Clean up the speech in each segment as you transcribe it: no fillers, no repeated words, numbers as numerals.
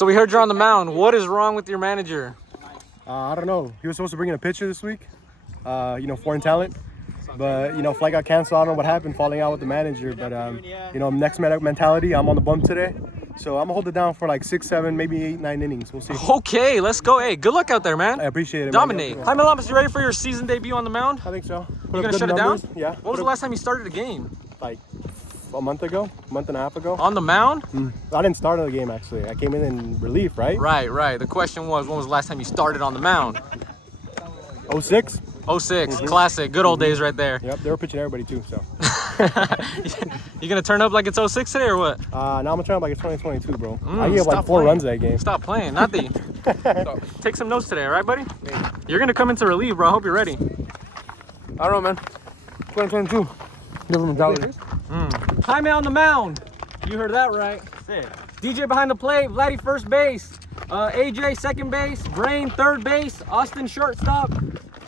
So we heard you're on the mound. What is wrong with your manager? I don't know. He was supposed to bring in a pitcher this week. Foreign talent. But, flight got canceled. I don't know what happened, falling out with the manager. But, next mentality. I'm on the bump today. So I'm going to hold it down for like 6, 7, maybe 8, 9 innings. We'll see. Okay, let's go. Hey, good luck out there, man. I appreciate it. Dominate. Jaime Lamas, you ready for your season debut on the mound? I think so. You going to shut it down? Yeah. What was the last time you started a game? Like a month and a half ago. On the mound? I didn't start the game, actually. I came in relief, right? Right. The question was, when was the last time you started on the mound? 06. 06, classic. Good old days right there. Yep, they were pitching everybody too, so. You gonna turn up like it's 06 today or what? No, I'm gonna turn up like it's 2022, bro. I gave like 4 runs that game. Stop playing, Nati. Take some notes today, all right, buddy? You're gonna come into relief, bro. I hope you're ready. I don't know, man. 2022. Different mentality. Jaime on the mound. You heard that right. Sick. DJ behind the plate, Vlady first base, AJ second base, Brain third base, Austin shortstop,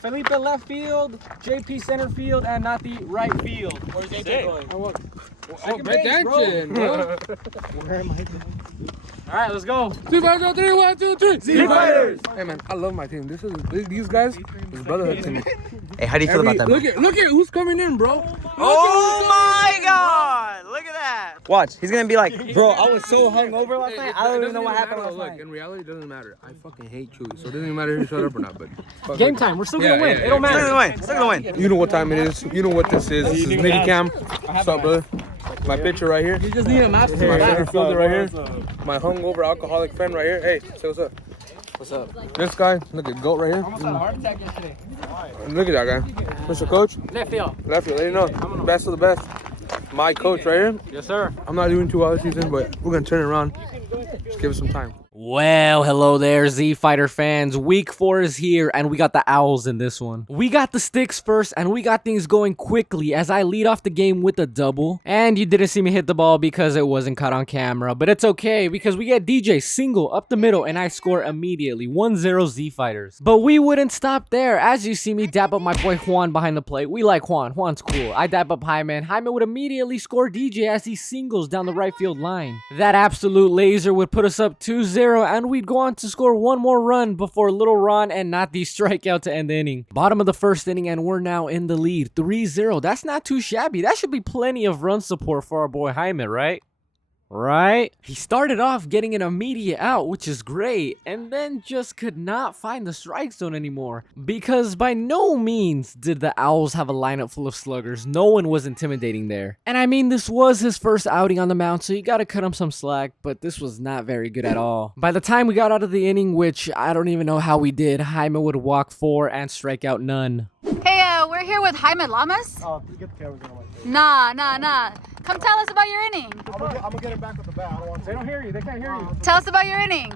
Felipe left field, JP center field, and Nati right field. Where's AJ going? Second base, bro. Where am I? All right, let's go. 2, 5, 3, 1, 2, 3. Z Fighters. Hey man, I love my team. These guys is brotherhood to me. Hey, how do you feel about that? Look at who's coming in, bro. Oh my God! Look at that. Watch, he's gonna be like, bro, I was so hungover last night. I don't even know what happened last night. In reality, it doesn't matter. I fucking hate Chewy, so it doesn't even matter if you shut up or not. But Game time. We're still gonna win. It don't matter. Still gonna win. you know what time it is. You know what this is. This is mini cam. What's up, brother? My pitcher right here. You just need a master. My center fielder right here. My hungover alcoholic friend right here. Hey, say what's up. What's up? This guy, look at GOAT right here. Almost had a heart attack yesterday. Look at that guy. Mr. Coach. Left field. Left field, let you know. Best of the best. My coach right here. Yes, sir. I'm not doing too well this season, but we're gonna turn it around. Just give it some time. Well, hello there, Z Fighter fans. Week 4 is here, and we got the Owls in this one. We got the sticks first, and we got things going quickly as I lead off the game with a double. And you didn't see me hit the ball because it wasn't caught on camera, but it's okay because we get DJ single up the middle, and I score immediately. 1-0 Z Fighters. But we wouldn't stop there. As you see me dap up my boy Juan behind the plate. We like Juan. Juan's cool. I dap up Jaime, and Jaime would immediately score DJ as he singles down the right field line. That absolute laser would put us up 2-0, and we'd go on to score one more run before Little Ron and Nati strike out to end the inning. Bottom of the first inning, and we're now in the lead, 3-0. That's not too shabby. That should be plenty of run support for our boy Jaime, right? Right? He started off getting an immediate out, which is great, and then just could not find the strike zone anymore. Because by no means did the Owls have a lineup full of sluggers. No one was intimidating there. And I mean, this was his first outing on the mound, so you gotta cut him some slack, but this was not very good at all. By the time we got out of the inning, which I don't even know how we did, Jaime would walk 4 and strike out none. Hey, we're here with Jaime Lamas. Oh, get the cameras on. Nah. Come tell us about your inning. I'm gonna get him back with the bat. I don't want to. They don't hear you. They can't hear you. Tell us about your inning.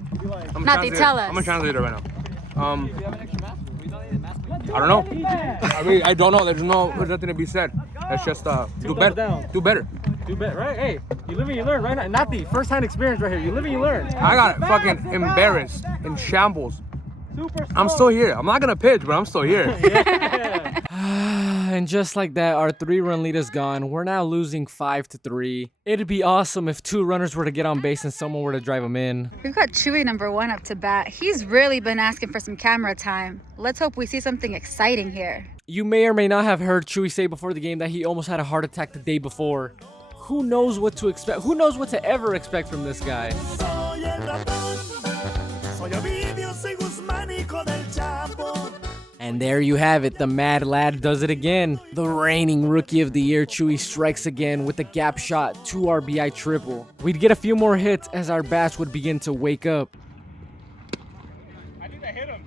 Nati, tell us. I'm a translator right now. I don't know. I mean, I don't know. There's nothing to be said. Let's just do better. Do better. Do better, right? Hey, you live and you learn, right? Nati, first-hand experience right here. You live and you learn. I got fucking embarrassed in shambles. I'm still here. I'm not gonna pitch, but I'm still here. And just like that, our 3-run lead is gone. We're now losing 5-3. It'd be awesome if 2 runners were to get on base and someone were to drive them in. We've got Chewy number 1 up to bat. He's really been asking for some camera time. Let's hope we see something exciting here. You may or may not have heard Chewy say before the game that he almost had a heart attack the day before. Who knows what to expect? Who knows what to ever expect from this guy? And there you have it, the mad lad does it again. The reigning rookie of the year, Chewy, strikes again with a gap shot, 2 RBI triple. We'd get a few more hits as our bats would begin to wake up. I think I hit him.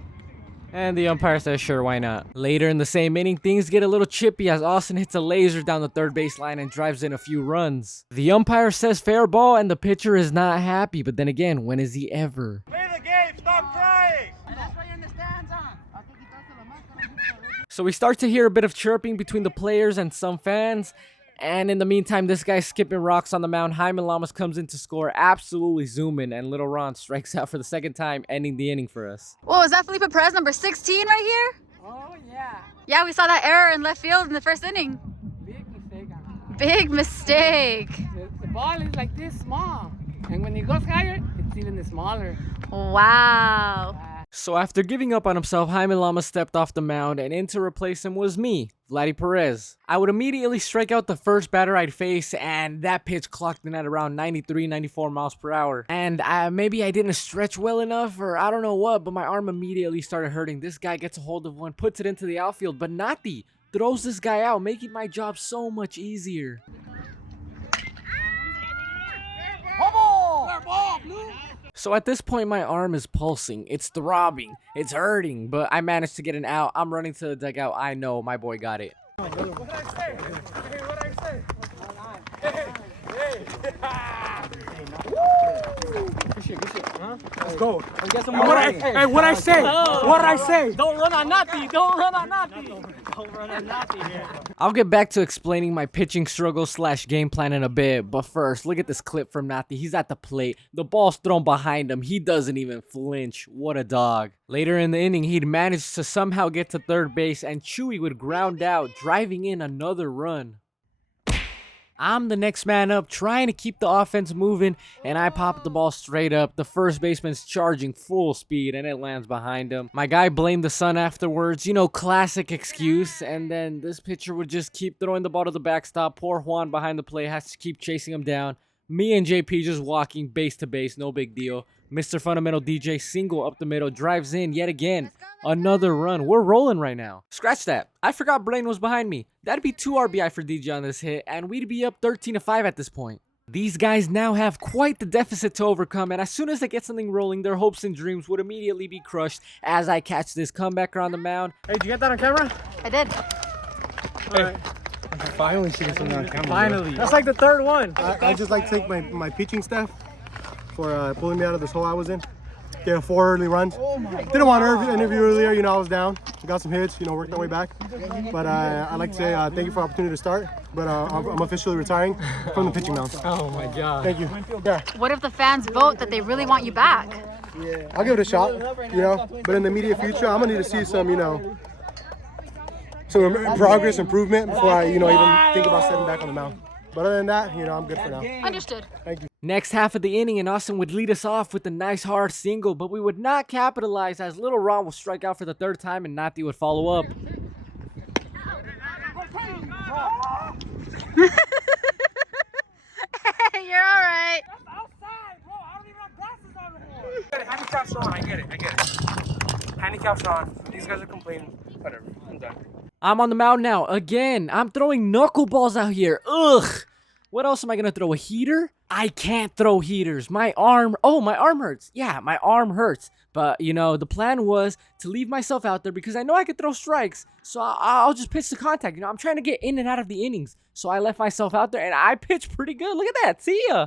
And the umpire says, sure, why not? Later in the same inning, things get a little chippy as Austin hits a laser down the third base line and drives in a few runs. The umpire says fair ball and the pitcher is not happy, but then again, when is he ever? Play the game, stop crying! So we start to hear a bit of chirping between the players and some fans. And in the meantime, this guy's skipping rocks on the mound. Jaime Lamas comes in to score, absolutely zooming, and Little Ron strikes out for the second time, ending the inning for us. Whoa, is that Felipe Perez number 16 right here? Oh, yeah. Yeah, we saw that error in left field in the first inning. Big mistake. Big mistake. The ball is like this small. And when it goes higher, it It's even smaller. Wow. So after giving up on himself, Jaime Lama stepped off the mound, and in to replace him was me, Vlady Perez. I would immediately strike out the first batter I'd face, and that pitch clocked in at around 93, 94 miles per hour. And maybe I didn't stretch well enough, or I don't know what, but my arm immediately started hurting. This guy gets a hold of one, puts it into the outfield, but Nati throws this guy out, making my job so much easier. So at this point, my arm is pulsing, it's throbbing, it's hurting, but I managed to get an out. I'm running to the dugout. I know my boy got it. What did I say? Hey, what did I say? Let's go. Hey, what I say? What I say? Don't run on Nati. Don't run on Nati. Don't run on Nati here. I'll get back to explaining my pitching struggle / game plan in a bit, but first, look at this clip from Nati. He's at the plate. The ball's thrown behind him. He doesn't even flinch. What a dog. Later in the inning, he'd managed to somehow get to third base, and Chewy would ground out, driving in another run. I'm the next man up, trying to keep the offense moving, and I pop the ball straight up. The first baseman's charging full speed, and it lands behind him. My guy blamed the sun afterwards, you know, classic excuse, and then this pitcher would just keep throwing the ball to the backstop. Poor Juan behind the plate has to keep chasing him down. Me and JP just walking base to base, no big deal. Mr. Fundamental DJ single up the middle, drives in yet again. Another run. We're rolling right now. Scratch that. I forgot Blaine was behind me. That'd be 2 RBI for DJ on this hit, and we'd be up 13-5 at this point. These guys now have quite the deficit to overcome, and as soon as they get something rolling, their hopes and dreams would immediately be crushed as I catch this comebacker on the mound. Hey, did you get that on camera? I did. All right. Finally, she gets something on camera. Finally. That's like the third one. I just like to thank my pitching staff for pulling me out of this hole I was in. Gave 4 early runs. Didn't want to interview earlier, you know, I was down. Got some hits, you know, worked our way back. But I'd like to say thank you for the opportunity to start. But I'm officially retiring from the pitching mound. Oh my God. Thank you. Yeah, What if the fans vote that they really want you back? I'll give it a shot, you know. But in the immediate future, I'm gonna need to see some, you know, some progress, improvement before I, you know, even think about stepping back on the mound. But other than that, you know, I'm good for now. Understood. Thank you. Next half of the inning, and Austin would lead us off with a nice hard single, but we would not capitalize as Little Ron will strike out for the 3rd time and Nati would follow up. You're all right. Outside, bro. I don't even have glasses on anymore. Handicap's on. I get it. Handicap's on. These guys are complaining. Whatever. I'm done. I'm on the mound now. Again, I'm throwing knuckleballs out here. Ugh. What else am I going to throw? A heater? I can't throw heaters. My arm hurts. Yeah, my arm hurts. But, you know, the plan was to leave myself out there because I know I could throw strikes. So I'll just pitch the contact. You know, I'm trying to get in and out of the innings. So I left myself out there and I pitched pretty good. Look at that. See ya.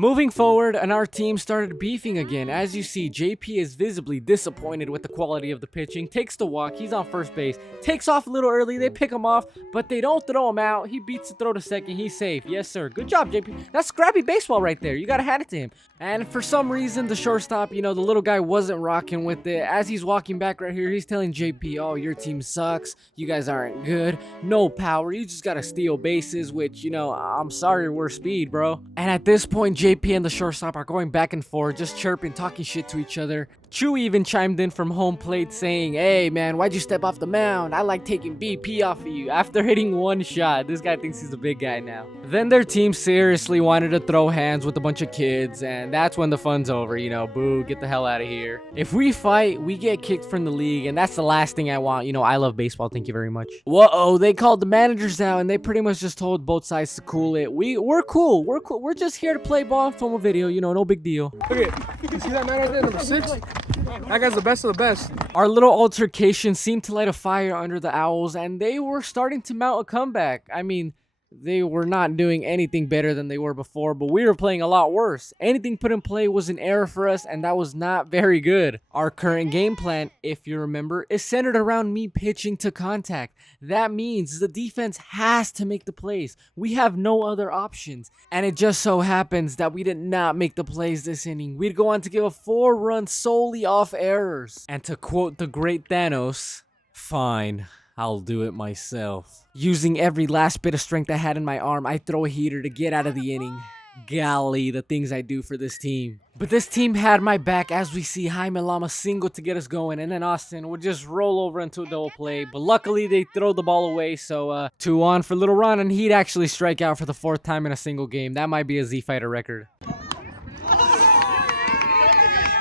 Moving forward, and our team started beefing again. As you see, JP is visibly disappointed with the quality of the pitching. Takes the walk, he's on first base. Takes off a little early, they pick him off, but they don't throw him out. He beats the throw to second, he's safe. Yes, sir. Good job, JP. That's scrappy baseball right there. You gotta hand it to him. And for some reason, the shortstop, you know, the little guy wasn't rocking with it. As he's walking back right here, he's telling JP, oh, your team sucks. You guys aren't good. No power. You just gotta steal bases, which, you know, I'm sorry, we're speed, bro. And at this point, JP and the shortstop are going back and forth, just chirping, talking shit to each other. Chewy even chimed in from home plate saying, hey man, why'd you step off the mound? I like taking BP off of you. After hitting 1 shot, this guy thinks he's a big guy now. Then their team seriously wanted to throw hands with a bunch of kids, and that's when the fun's over, you know, boo, get the hell out of here. If we fight, we get kicked from the league, and that's the last thing I want. You know, I love baseball, thank you very much. Whoa, they called the managers out, and they pretty much just told both sides to cool it. We're cool, we're just here to play ball and film a video, you know, no big deal. Look at, you see that man right there, number 6? That guy's the best of the best. Our little altercation seemed to light a fire under the Owls, and they were starting to mount a comeback. I mean, they were not doing anything better than they were before, but we were playing a lot worse. Anything put in play was an error for us, and that was not very good. Our current game plan, if you remember, is centered around me pitching to contact. That means the defense has to make the plays. We have no other options. And it just so happens that we did not make the plays this inning. We'd go on to give a 4-run solely off errors. And to quote the great Thanos, fine, I'll do it myself. Using every last bit of strength I had in my arm, I throw a heater to get out of the inning. Golly, the things I do for this team. But this team had my back as we see Jaime Lama single to get us going, and then Austin would just roll over into a double play. But luckily, they throw the ball away, so 2 on for Little Ron, and he'd actually strike out for the 4th time in a single game. That might be a Z Fighter record.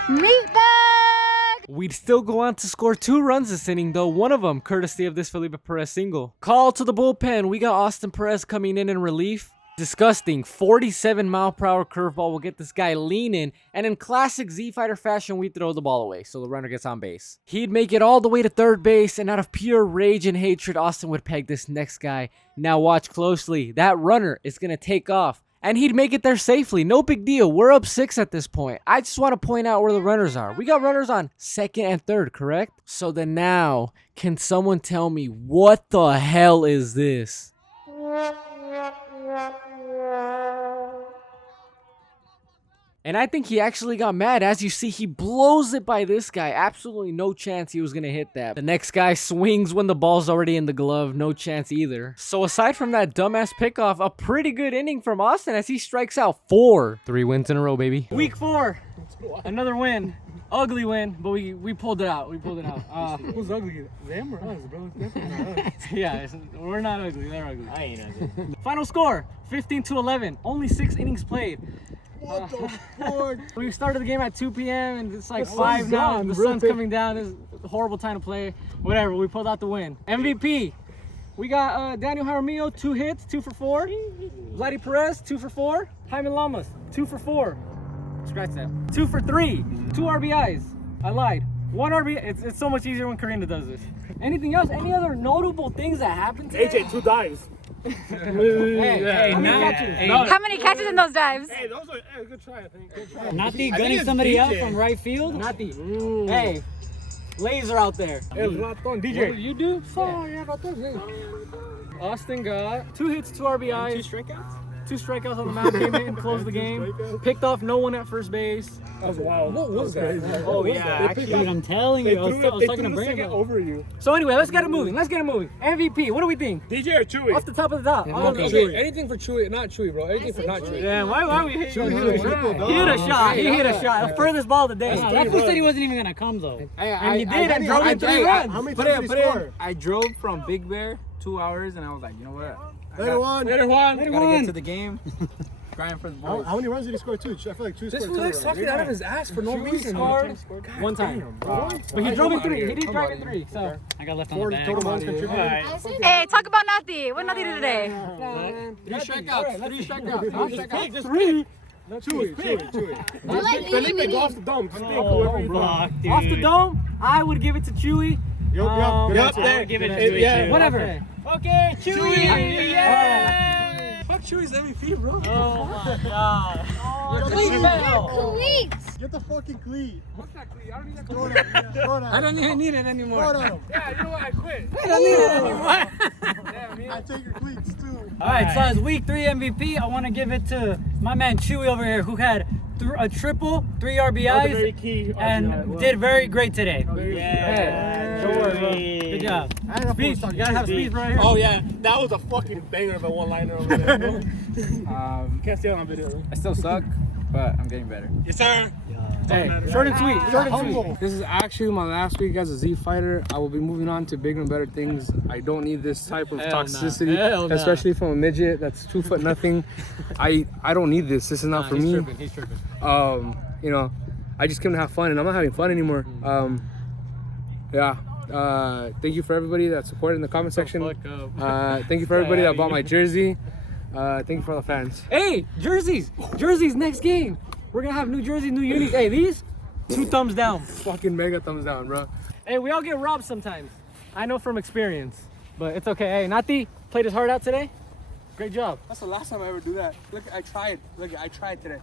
Meatbag! We'd still go on to score 2 runs this inning, though, one of them courtesy of this Felipe Perez single. Call to the bullpen. We got Austin Perez coming in relief. Disgusting 47-mile-per-hour curveball will get this guy leaning, and in classic Z Fighter fashion, we throw the ball away, so the runner gets on base. He'd make it all the way to 3rd base, and out of pure rage and hatred, Austin would peg this next guy. Now watch closely. That runner is going to take off, and he'd make it there safely. No big deal. We're up 6 at this point. I just want to point out where the runners are. We got runners on 2nd and 3rd, correct? So then now, can someone tell me what the hell is this? And I think he actually got mad. As you see, he blows it by this guy. Absolutely no chance he was going to hit that. The next guy swings when the ball's already in the glove. No chance either. So aside from that dumbass pickoff, a pretty good inning from Austin as he strikes out 4. 3 wins in a row, baby. Week 4. Another win. Ugly win, but we pulled it out. We pulled it out. Who's ugly? Them or us, bro? It's definitely not us. Yeah, we're not ugly. They're ugly. I ain't ugly. Final score, 15-11. Only 6 innings played. What the fuck? We started the game at 2 p.m. and it's like 5 now. The sun's coming down. It's a horrible time to play. Whatever, we pulled out the win. MVP, we got Daniel Jaramillo, 2 hits, 2 for 4. Vlady Perez, 2 for 4. Jaime Lamas, 2 for 4. Scratch that. 2 for 3. 2 RBIs. I lied. 1 RBI. It's so much easier when Karina does this. Anything else? Any other notable things that happened today? AJ, 2 dives. Hey, how many catches? How many catches in those dives? Hey, those are good try, I think. Good try. Nati gunning somebody out from right field. Nati. Hey, laser out there. Hey, Raton, DJ. What did you do? Austin got 2 hits, 2 RBIs. 2 strikeouts? 2 strikeouts on the mound, came in and closed the game. Picked off no one at first base. That was wild. What was that? Oh, yeah. Dude, I'm telling you, I was talking to Brandon about over you. So anyway, let's get it moving. MVP, what do we think? DJ or Chewy? Off the top of the top. Okay, anything for Chewy, not Chewy, bro. Anything for not Chewy. Yeah, why we hit Chewy? He hit a shot. He hit a shot. The furthest ball of the day. that fool said he wasn't even gonna come though. And he did and drove in 3 runs. How many times did he score? I drove from Big Bear 2 hours and I was like, you know what? Later on. Gotta get to the game. Grind for the boys. How many runs did he score, too? I feel like Chewy This scored fool 10 likes runs. talking out of his ass for no reason. Scored 1 time. But he drove in 3. He did drive in 3. So I got left on 4 the bag. total runs contributed. Hey, talk about Nati. What Nati did today? 3 strikeouts. 3 strikeouts. 3. Chewy. Felipe, go off the dome. Just think whoever you Fuck, dude. off the dome, I would give it to Chewy. Yup. I would give it to Chewy, too. Whatever. Okay, Chewy. Yeah. Fuck Chewy's MVP, bro. Oh my god. Get the fucking cleat. What's that cleat? I don't need that Throw cleat. it at him. I don't even need it Throw anymore. it at him. Yeah, you know what? I quit. I don't need it anymore. Damn, man. I take your cleats, too. All right, so as week 3 MVP, I want to give it to my man Chewy over here, who had a triple, 3 RBIs, key. and did very great today. Yeah. Don't worry, bro. Good job. Speech. You gotta have speech right here. Oh, yeah. That was a fucking banger of a one-liner over there, bro. Can't see it on video. I still suck, but I'm getting better. Yes, sir. Hey, short and sweet. This is actually my last week as a Z fighter. I will be moving on to bigger and better things. I don't need this type of toxicity, Hell nah. especially from a midget that's 2 foot nothing. I don't need this. This is not for me. He's tripping. You know, I just came to have fun, and I'm not having fun anymore. Thank you for everybody that supported in the comment section. Thank you for everybody that bought my jersey. Thank you for all the fans. Hey, jerseys next game. We're gonna have new jerseys, new unis. Hey, these 2 thumbs down. Fucking mega thumbs down, bro. Hey, we all get robbed sometimes. I know from experience, but it's okay. Hey, Nati played his heart out today. Great job. That's the last time I ever do that. Look, I tried. I tried today.